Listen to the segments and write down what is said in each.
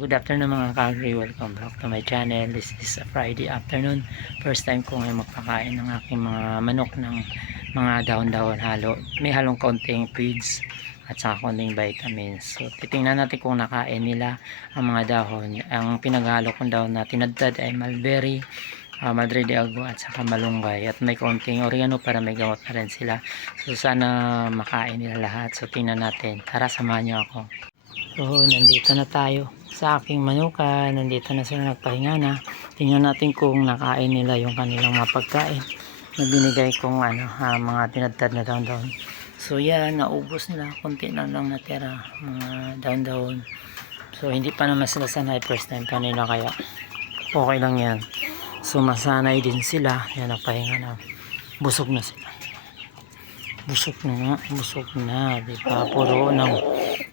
Good afternoon mga ka-agri. Welcome back to my channel. This is a Friday afternoon. First time ko ngayon magpakain ng aking mga manok ng mga dahon-dahon halo. May halong kaunting feeds at saka kaunting vitamins. So titingnan natin kung nakain nila ang mga dahon. Ang pinaghalo kong dahon na tinadtad ay mulberry, madre de agua at saka malunggay. At may kaunting oregano para may gamot na rin sila. So sana makain nila lahat. So tingnan natin. Tara, samahan nyo ako. So nandito na tayo sa aking manuka. Nandito na sila, nagpahinga na. Tingnan natin kung nakain nila yung kanilang mga pagkain na binigay kong mga tinadtad na daon-daon. So yan, naubos nila. Kunti na lang natira mga daon-daon. So hindi pa naman sila sanay, first time pa nila, kaya okay lang yan. So masanay din sila. Yan, nagpahinga na. Busog na sila. Busog na nga, busog na, di ba? Puro ng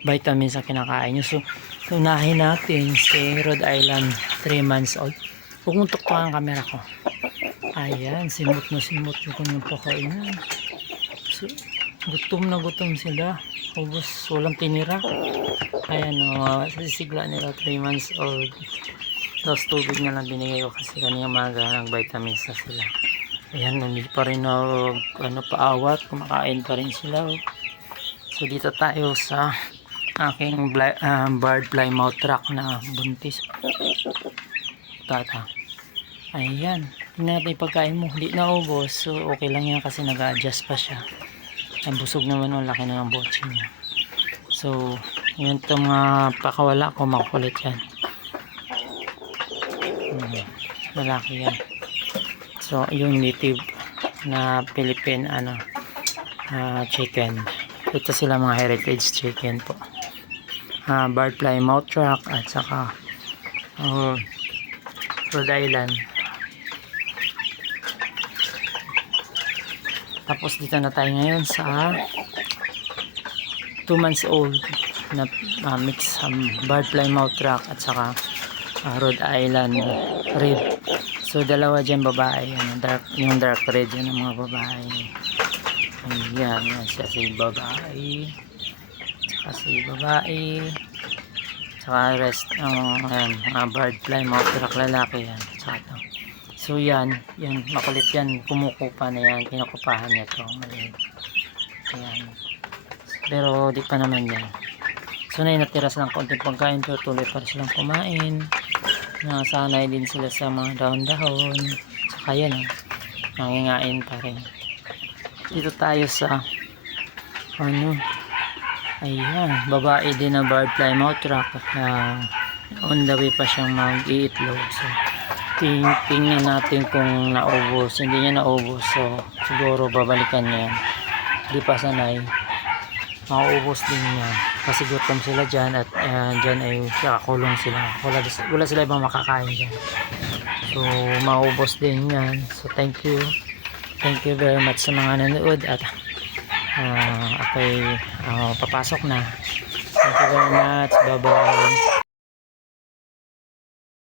vitamins ang kinakain nyo. So unahin natin si Rhode Island, 3 months old. Huwag mong tuktukan ang camera ko. Ayan, simot na simot yung kanyang pakainan. So gutom na gutom sila. Ubus, walang tinira. Ayan o, sisigla nila, 3 months old. Tapos tubig na lang binigay ko kasi kanina maga ng vitamins na sila. Ayan, hindi pa rin paawat, kumakain pa rin sila. So dito tayo sa aking bird plymouth rock na buntis. Tata. Ayan, tingnan natin yung pagkain mo. Hindi naubos, so okay lang yan kasi nag-a-adjust pa siya. Ang busog naman, ang laki na ng botse niya. So yun, itong mga pakawala ko, makukulit yan. Malaki yan. So yung native na Philippine chicken. Ito sila, mga heritage chicken po. Bird plymouth rock at saka Rhode Island. Tapos dito na tayo ngayon sa 2 months old na mix bird plymouth rock at saka Rhode Island red. So dalawa dyan babae, yung dark red yan ang mga babae. Ayan, yan siya, si babae, saka si babae, saka rest ang mga bird plymouth rock lalaki yan. Saka ito. So yan makulit yan, kumukupa na yan, kinukupahan niya ito, maliit. Ayan, pero di pa naman yan. So na natira silang konting pagkain, pero tuloy pa silang kumain. Nasanay din sila sa mga dahon-dahon. Saka yan, nangingain pa rin. Dito tayo sa ayan, babae din na bird plymouth rock. On the way pa siyang mag-iitlog. So tingnan natin kung naubos. Hindi niya naubos, so siguro babalikan niya yan. Hindi pa sanay, mauubos din niya kasi gutom sila dyan. At dyan ay kakakulong sila, wala sila ibang makakain dyan. So maubos din yan. So thank you very much sa mga nanood. At ako'y papasok na. Thank you very much, bye bye.